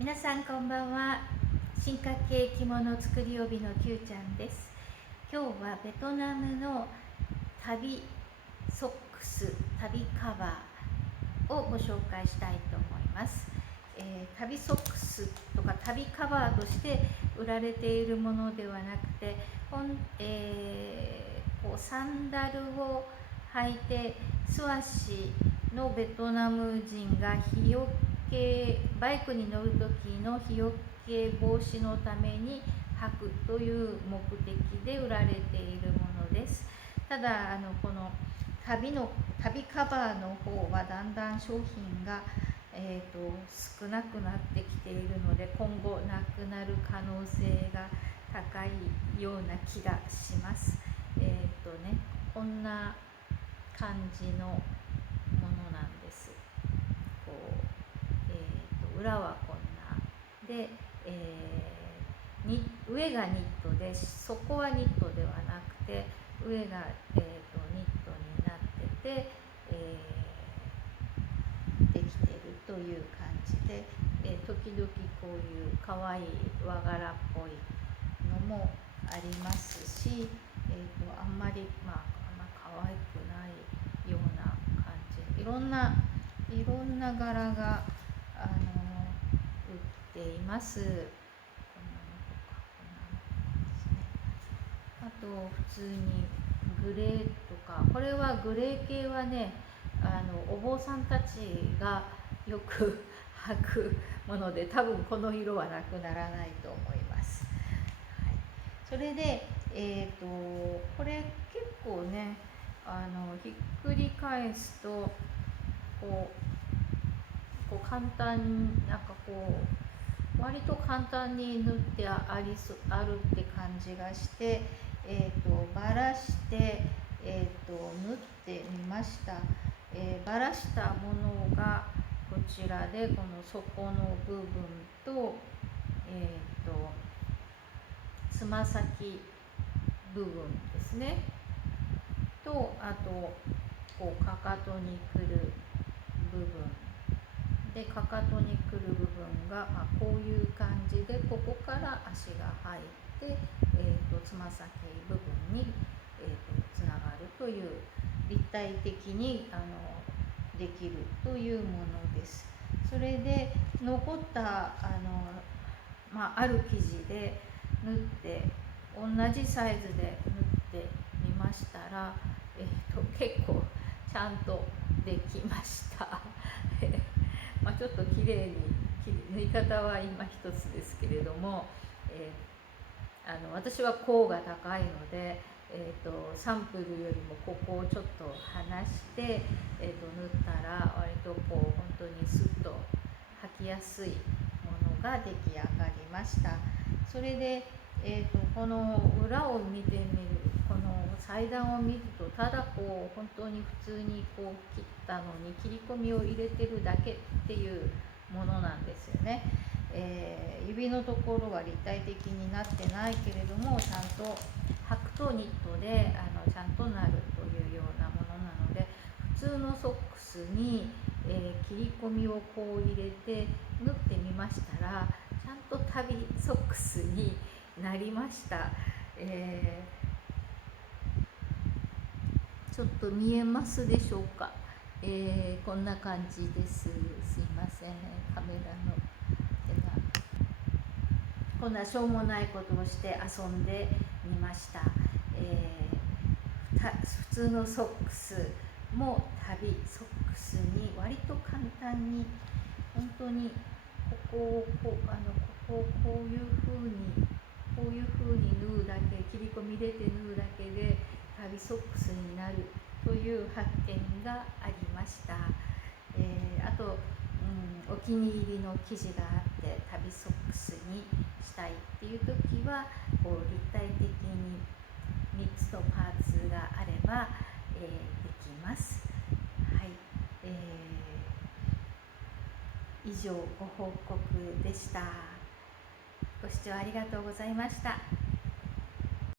皆さんこんばんは。進化系着物作り帯のきゅうちゃんです。今日はベトナムの旅ソックス、旅カバーをご紹介したいと思います。旅ソックスとか旅カバーとして売られているものではなくて、サンダルを履いて素足のベトナム人が日よけバイクに乗る時の日よけ防止のために履くという目的で売られているものです。ただこの旅カバーの方はだんだん商品が、少なくなってきているので、今後なくなる可能性が高いような気がします。こんな感じのものなんです。裏はこんなで、上がニットで、底はニットではなくて上が、ニットになってて、できているという感じで、時々こういうかわいい和柄っぽいのもありますし、あんまり可愛くないような感じ、いろんな柄が売っています。あと普通にグレーとか、これはグレー系はね、お坊さんたちがよく履くもので、多分この色はなくならないと思います。はい、それで、これ結構ね、ひっくり返すとこう簡単に割と簡単に縫ってあるって感じがして、ばらして、縫ってみました。ばらしたものがこちらで、この底の部分と、つま先部分ですね、と、あとこうかかとにくる部分で、かかとにくる部分が、こういう感じで、ここから足が入って、つま先部分に、つながるという、立体的にできるというものです。それで残ったある生地で縫って、同じサイズで縫ってみましたら、結構ちゃんとできましたちょっときれいに縫い方は今一つですけれども、私は甲が高いので、サンプルよりもここをちょっと離して、縫ったら割とこう本当にスッと履きやすいものが出来上がりました。それで、この裏を見てみる、この裁断を見ると、ただこう本当に普通にこう切ったのに切り込みを入れてるだけっていうものなんですよね。指のところは立体的になってないけれども、ちゃんと履くとニットでちゃんとなるというようなものなので、普通のソックスに、切り込みをこう入れて縫ってみましたら、ちゃんと旅ソックスになりました。ちょっと見えますでしょうか。こんな感じです。すいません、カメラの手が。こんなしょうもないことをして遊んでみました。普通のソックスも旅ソックスに割と簡単に、本当にここをこういう風に縫うだけ、切り込み入れて縫うだけで旅ソックスになるという発見がありました。あと、お気に入りの生地があって旅ソックスにしたいっていう時は、こう立体的に3つのパーツがあれば、できます。はい、以上ご報告でした。ご視聴ありがとうございました。